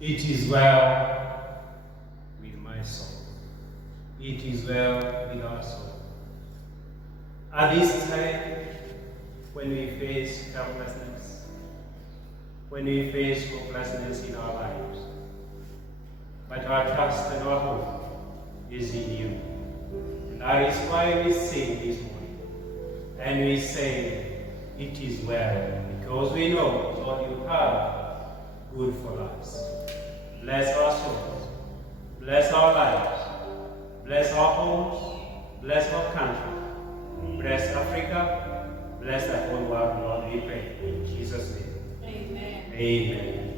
It is well with my soul. It is well with our soul. At this time, when we face helplessness, when we face hopelessness in our lives, but our trust and our hope is in you. And that is why we sing this morning. And we say, it is well, because we know what you have good for us. Bless our souls, bless our lives, bless our homes, bless our country, bless Africa, bless the whole world, Lord, we pray. In Jesus' name. Amen. Amen.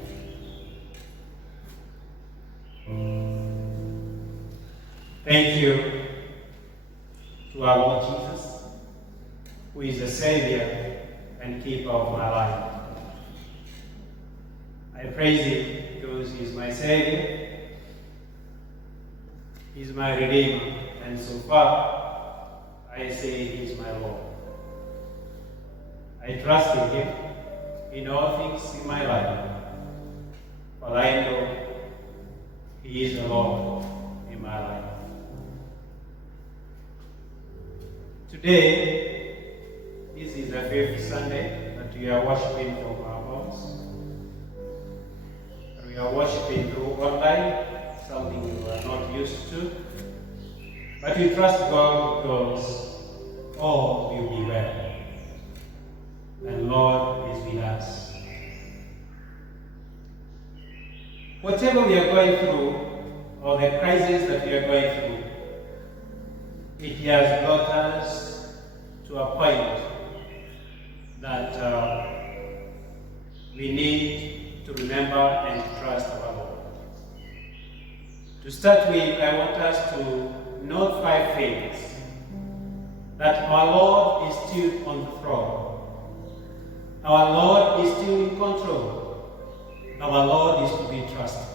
Thank you to our Lord Jesus, who is the Savior and Keeper of my life. I praise Him because He is my Savior, He is my Redeemer, and so far I say He is my Lord. I trust in Him in all things in my life, for I know He is the Lord in my life. Today, this is the 5th Sunday that we are worshiping from our homes. We are worshiping through online, something we are not used to. But we trust God because all will be well. And Lord is with us. Whatever we are going through, or the crisis that we are going through, it has brought us to a point that we need to remember and to trust our Lord. To start with, I want us to note 5 things. That our Lord is still on the throne. Our Lord is still in control. Our Lord is to be trusted.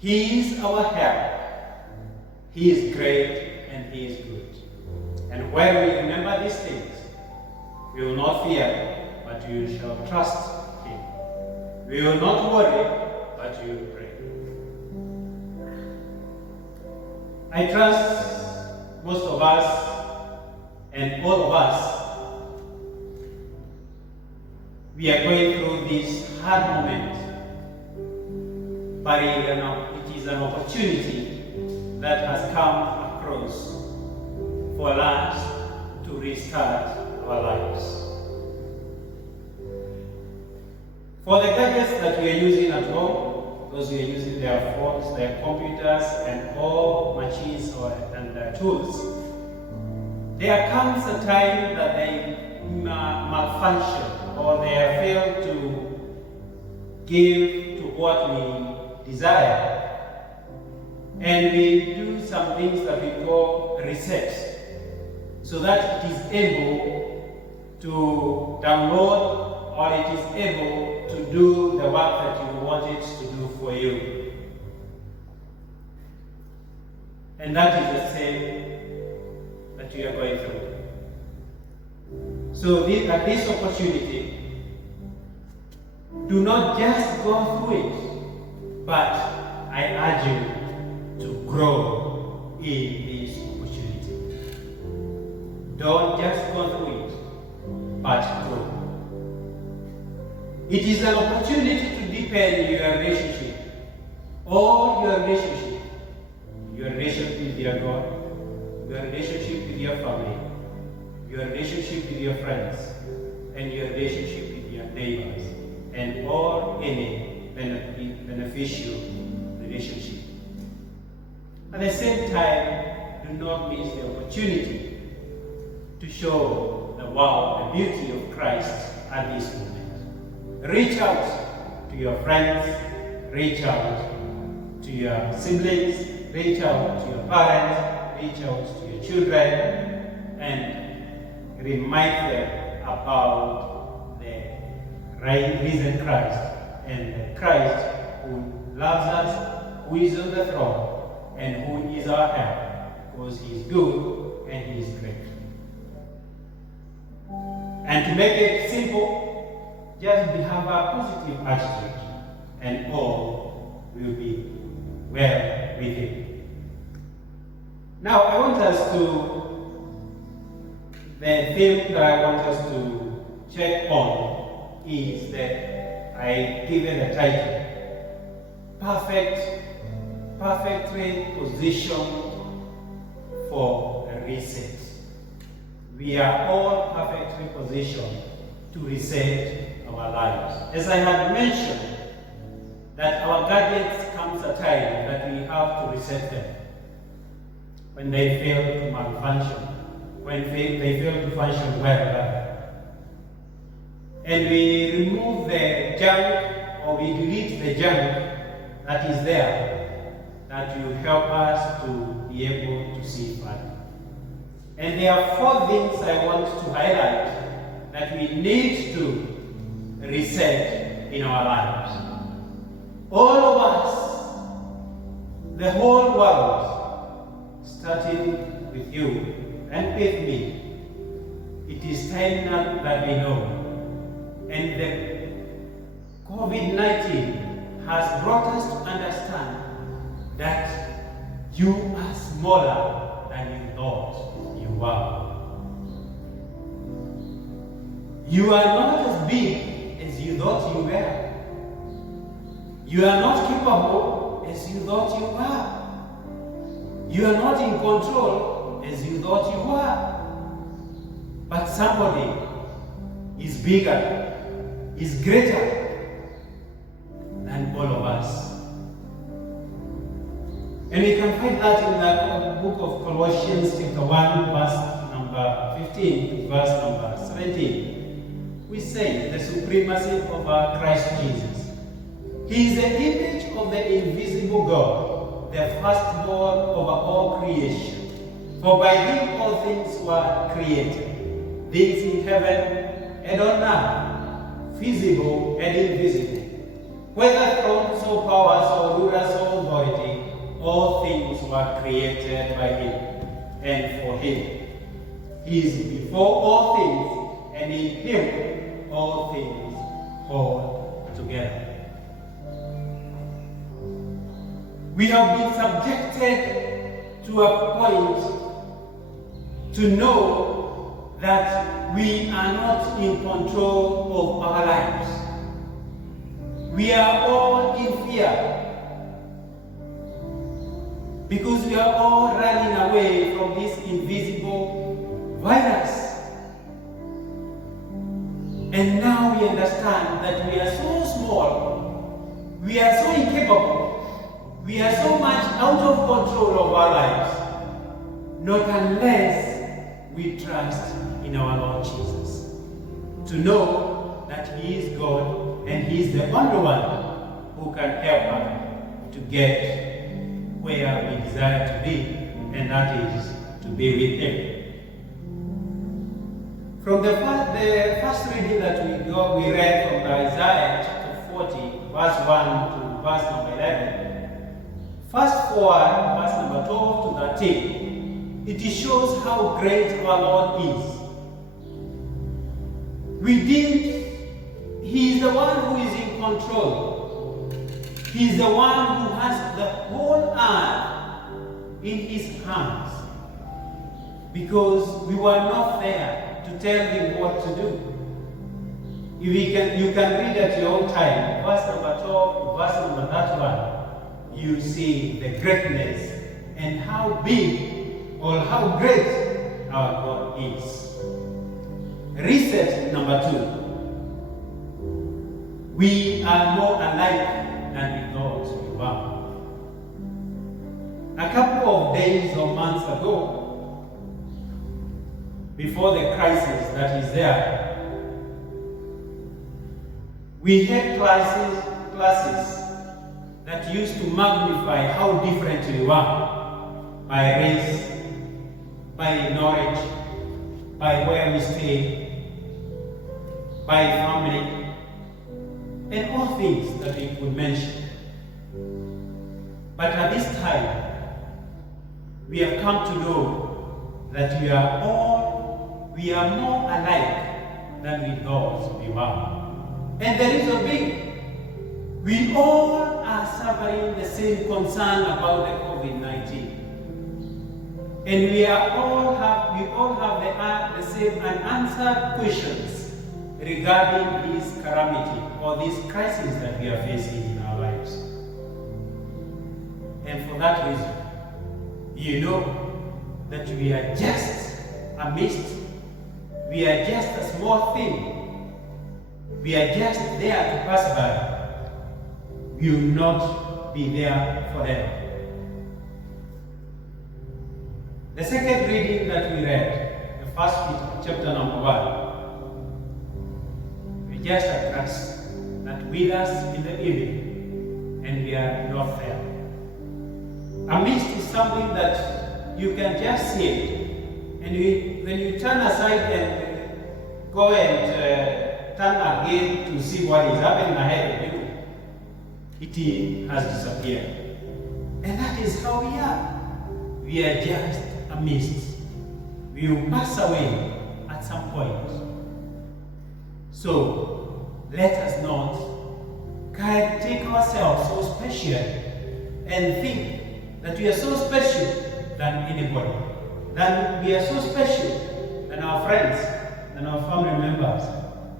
He is our help. He is great and He is good. And when we remember these things, we will not fear, but we shall trust Him. We will not worry, but we will pray. I trust most of us and all of us, we are going through this hard moment, but it is an opportunity that has come across for us to restart our lives. For the gadgets that we are using at home, those who are using their phones, their computers, and all machines and tools, there comes a time that they malfunction or they fail to give to what we desire. And we do some things that we call resets, so that it is able to download or it is able to do the work that you want it to do for you. And that is the same that you are going through. So at this opportunity, do not just go through it, but I urge you to grow in this opportunity. Don't just go through it, but grow. It is an opportunity to deepen your relationship, all your relationship with your God, your relationship with your family, your relationship with your friends, and your relationship with your neighbors, and all any beneficial relationship. At the same time, do not miss the opportunity to show the wow, the beauty of Christ at this moment. Reach out to your friends, reach out to your siblings, reach out to your parents, reach out to your children, and remind them about the risen Christ and the Christ who loves us, who is on the throne, and who is our help, because He is good and He is great. And to make it simple, just have a positive attitude, and all will be well with it. Now, I want us to, the theme that I want us to check on is that I give it a title, perfectly positioned for a reset. We are all perfectly positioned to reset our lives. As I had mentioned, that our gadgets comes a time that we have to reset them when they fail to malfunction, when they fail to function well. And we remove the junk, or we delete the junk that is there, that will help us to be able to see further. And there are 4 things I want to highlight that we need to reset in our lives. All of us, the whole world, starting with you and with me, it is time now that we know. And the COVID-19 has brought us to understand that you are smaller than you thought you were. You are not as big as you thought you were. You are not capable as you thought you were. You are not in control as you thought you were. But somebody is bigger, is greater than all of us. And we can find that in the book of Colossians chapter 1, verse number 15 to verse number 17. We say the supremacy of our Christ Jesus. He is the image of the invisible God, the firstborn over all creation. For by him all things were created, things in heaven and on earth, visible and invisible. Whether thrones or powers or rulers or authority, all things were created by him and for him. He is before all things, and in him all things hold together. We have been subjected to a point to know that we are not in control of our lives. We are all in fear because we are all running away from this invisible virus. And now we understand that we are so small, we are so incapable, we are so much out of control of our lives, not unless we trust in our Lord Jesus. To know that He is God and He is the only one who can help us to get where we desire to be, and that is to be with Him. From the first reading that we read from Isaiah chapter 40, verse 1 to verse number 11, fast forward verse number 12 to 13, it shows how great our Lord is. He is the one who is in control. He is the one who has the whole earth in His hands. Because we were not there to tell Him what to do. You can read at your own time, verse number 12 to verse number 31. You see the greatness and how big or how great our God is. Reset number 2. We are more alike than we thought we were. A couple of days or months ago, before the crisis that is there, we had classes that used to magnify how different we were by race, by knowledge, by where we stay, by family, and all things that we could mention. But at this time, we have come to know that we are more alike than we thought we were. And the reason being, we all are suffering the same concern about the COVID-19. And we all have the same unanswered questions regarding this calamity or this crisis that we are facing in our lives. And for that reason, you know that we are just a mist. We are just a small thing. We are just there to pass by. We will not be there forever. The second reading that we read, the first Peter, chapter number 1, we just address that with us in the evening, and we are not there. A mist is something that you can just see it, and when you turn aside and go and turn again to see what is happening ahead of you, it has disappeared. And that is how we are. We are just a mist. We will pass away at some point. So let us not take ourselves so special and think that we are so special than anybody, that we are so special than our friends, than our family members.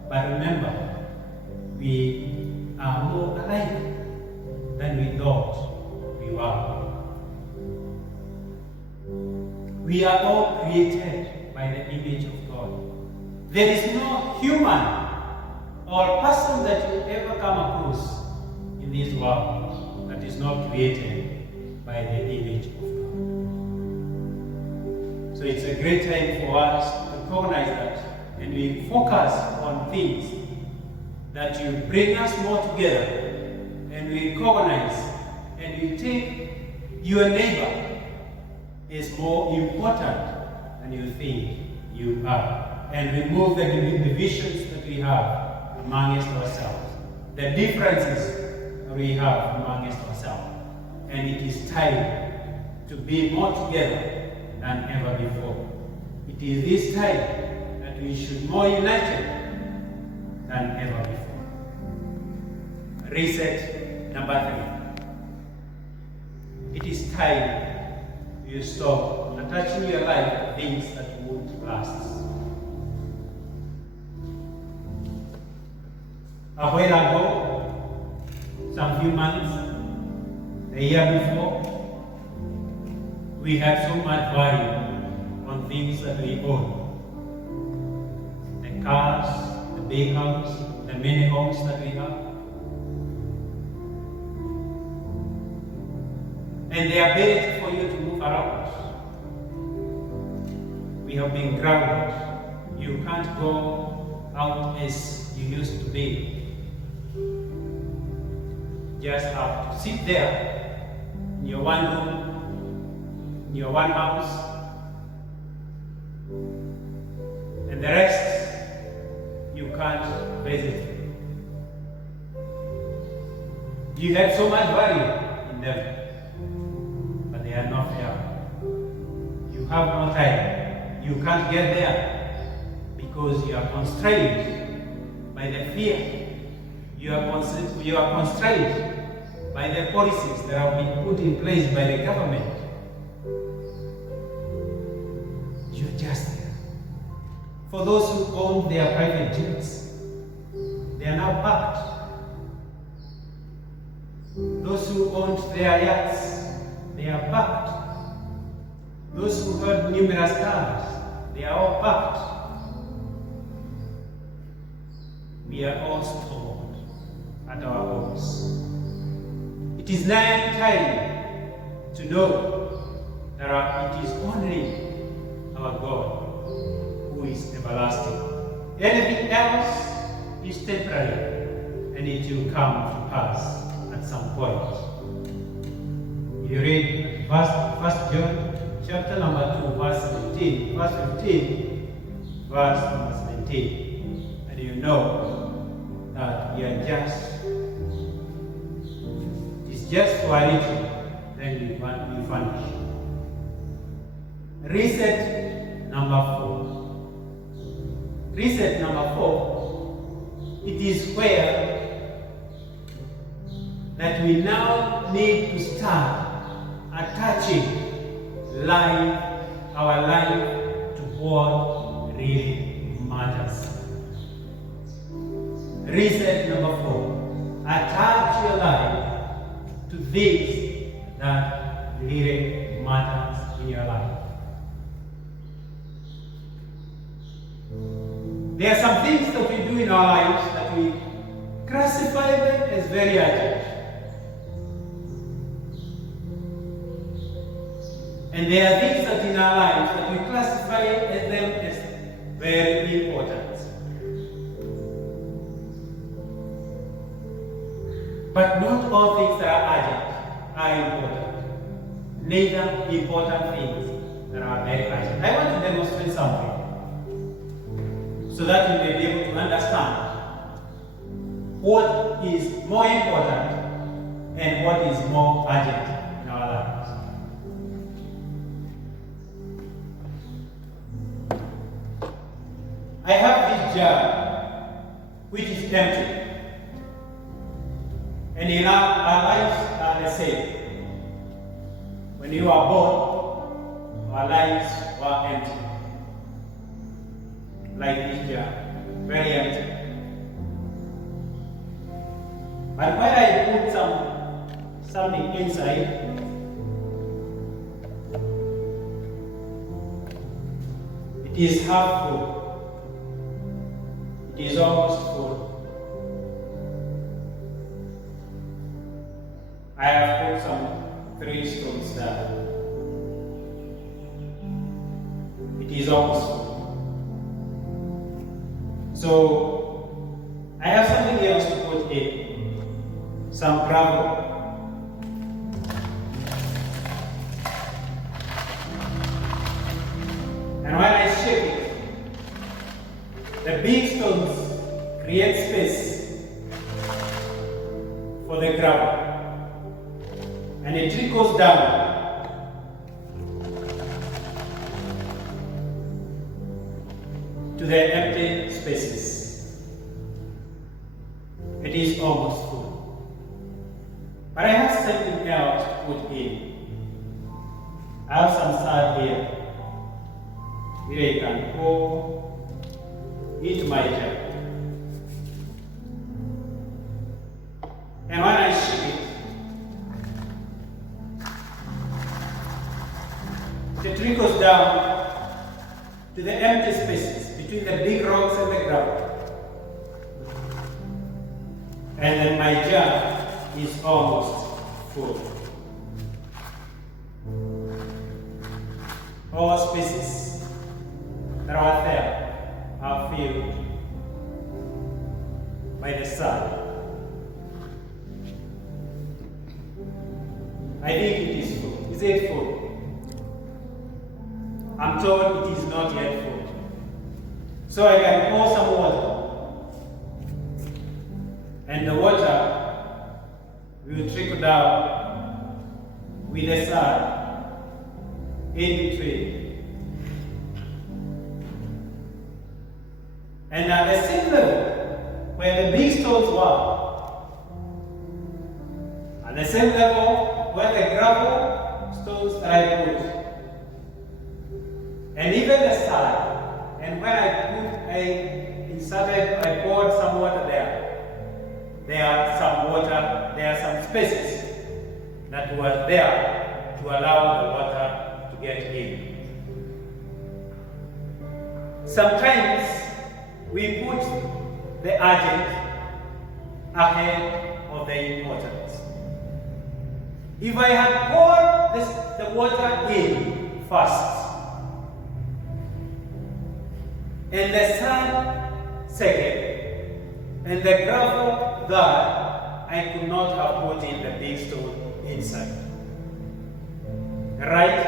But remember, we are more alike than we thought we were. We are all created by the image of God. There is no human or person that you ever come across in this world that is not created by the image of God. So it's a great time for us to recognize that, and we focus on things that will bring us more together, and we recognize and we take your neighbor is more important than you think you are, and remove the divisions that we have amongst ourselves, the differences that we have amongst ourselves. And it is time to be more together than ever before. It is this time that we should be more united than ever before. Reset number 3. It is time you stop attaching your life to things that won't last. A while ago, some few months, a year before, we had so much value on things that we own. The cars, the big house, the many homes that we have. And the ability for you to move around. We have been grounded. You can't go out as you used to be. Just have to sit there in your one room, in your one house, and the rest you can't visit. You have so much value in them. They are not there. You have no time. You can't get there because you are constrained by the fear. You are constrained by the policies that have been put in place by the government. You're just there. For those who own their private jets, they are now parked. Those who owned their yachts, they are packed. Those who had numerous cars, they are all packed. We are all stored at our homes. It is now time to know that it is only our God who is everlasting. Anything else is temporary, and it will come to pass at some point. You read 1 John chapter number 2, verse 17, verse 15, verse number 17, and you know that we are it's just for a little, then we vanish. Reset number 4. Reset number 4 it is where that we now need to start attaching our life to what really matters. Reset number 4. Attach your life to this that really matters in your life. There are some things that we do in our lives that we classify them as very urgent. And there are things that in our lives that we classify them as very important. But not all things that are urgent are important. Neither important things that are very urgent. I want to demonstrate something so that you may be able to understand what is more important and what is more urgent in our lives. I have this jar which is empty. And in our lives are the same. When you are born, our lives were empty. Like this jar, very empty. But when I put something inside, it is half full. It is almost full. I have put some 3 stones there. It is almost full. So I have something else to put in. Some gravel. And when I shake it, the big stones create space for the gravel. And it trickles down to the empty spaces. It is almost full. But I have something else to put in. I have some sand here. Here you can pour into my jar. And when I shake it trickles down to the empty spaces between the big rocks and the gravel. And then my jar is almost full. All spaces that are there are filled by the sun. I think it is full. Is it full? I'm told it is not yet full. So I can pour some water. And the water will trickle down with the sun in between. And at the same level where the big stones were, at the same level where the gravel stones that I put, and even the side. And when I poured some water there. There are some spaces that were there to allow the water to get in. Sometimes we put the urgent ahead of the important. If I had poured the water in first, and the sun second, and the gravel third, I could not have put in the big stone inside. Right?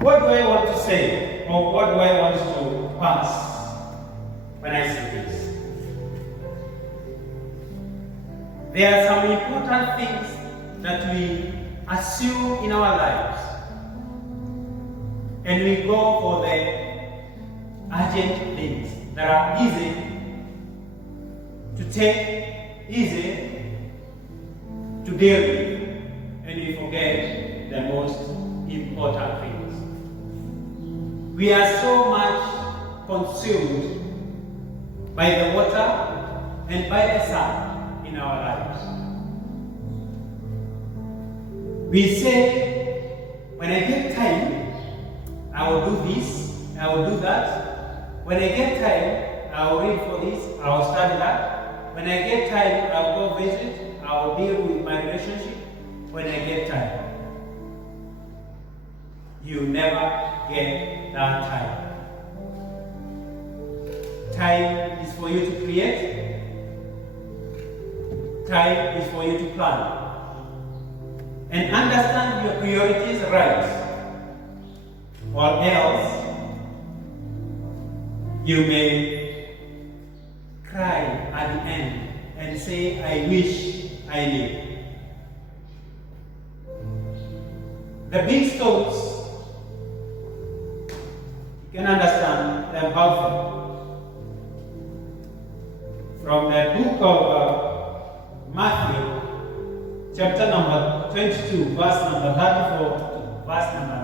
What do I want to say, or what do I want to pass when I say this? There are some important things that we assume in our lives, and we go for the urgent things that are easy to take, easy to deal with, and we forget the most important things. We are so much consumed by the water and by the sun in our lives. We say, when I get time, I will do this, I will do that. When I get time, I will read for this, I will study that. When I get time, I will go visit, I will deal with my relationship. When I get time. You never get that time. Time is for you to create. Time is for you to plan. And understand your priorities right. Or else, you may cry at the end and say, I wish I knew. The big stones, you can understand them powerfully. From the book of Matthew, chapter number 22, verse number 34 to verse number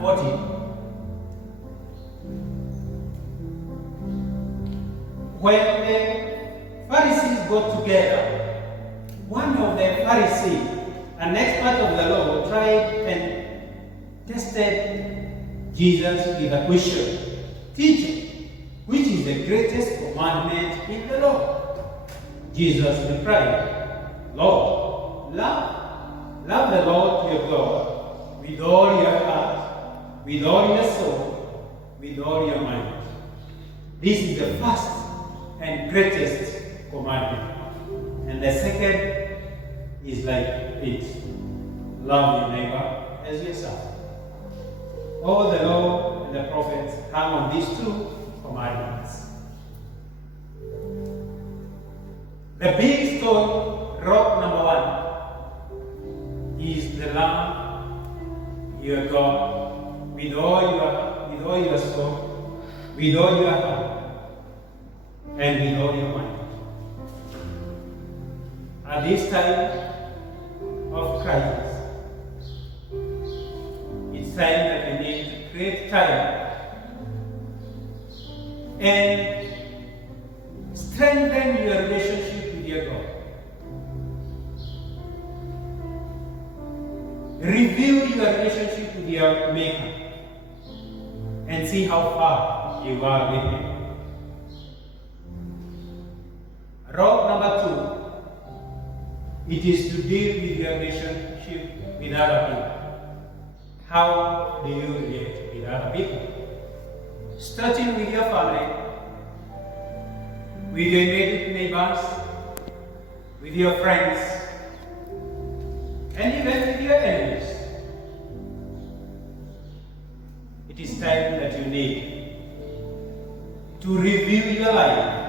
40. When the Pharisees got together, one of the Pharisees, an expert of the law, tried and tested Jesus with a question. Teacher, which is the greatest commandment in the law? Jesus replied, Lord, love the Lord your God with all your heart, with all your soul, with all your mind. This is the first and greatest commandment. And the second is like it. Love your neighbor as yourself. All the law and the prophets hang on these two commandments. The big stone, rock number 1, is the Lamb, your God, with all your soul, with all your heart, and with all your mind. At this time of crisis, it's time that we need to create time and strengthen your relationship with your God. Review your relationship with your Maker and see how far you are with Him. Rock number 2, it is to deal with your relationship with other people. How do you relate with other people? Starting with your family, with your immediate neighbors, with your friends, and even with your enemies. It is time that you need to review your life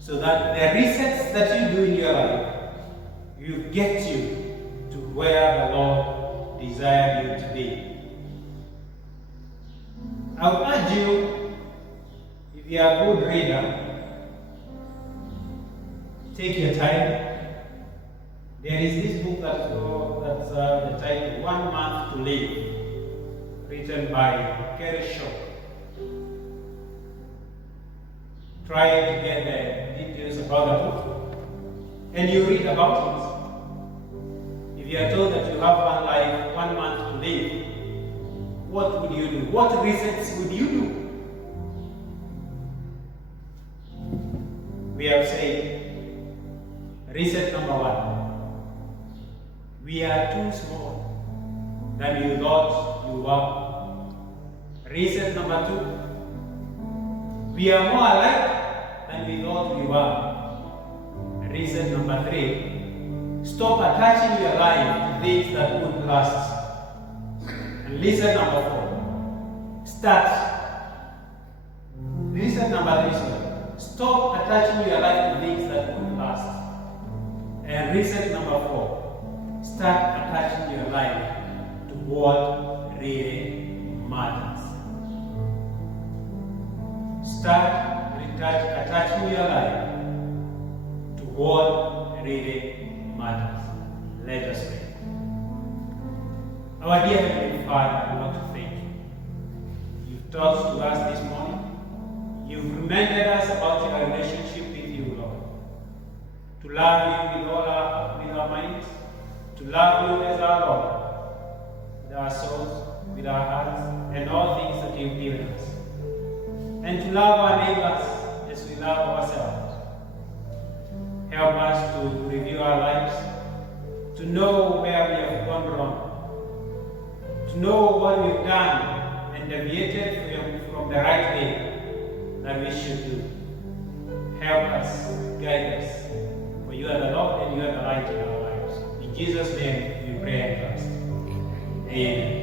so that the resets that you do in your life, you get you to where the Lord desired you to be. I would urge you, if you are a good reader, take your time. There is this book that's the title, 1 Month to Live, written by Kerry Shaw. Try to get the details about the book, and you read about it. If you are told that you have one life, 1 month to live, what would you do? What resets would you do? We have said, reset number 1. We are too small than you thought you were. Reset number 2. We are more alike than we thought we were. Reason number 3, stop attaching your life to things that won't last. And reason number 4, start. Reason number 3, stop attaching your life to things that won't last. And reason number 4, start attaching your life to what really matters. start attaching your life to what really matters. Let us pray. Our dear Heavenly Father, we want to thank you. You've talked to us this morning. You've reminded us about your relationship with you, Lord. To love you with all our minds, to love you as our Lord, with our souls, with our hearts, and all things that you've given us. And to love our neighbors as we love ourselves. Help us to review our lives, to know where we have gone wrong, to know what we've done and deviated from the right way that we should do. Help us, guide us, for you are the Lord and you are the light in our lives. In Jesus' name we pray and trust. Amen.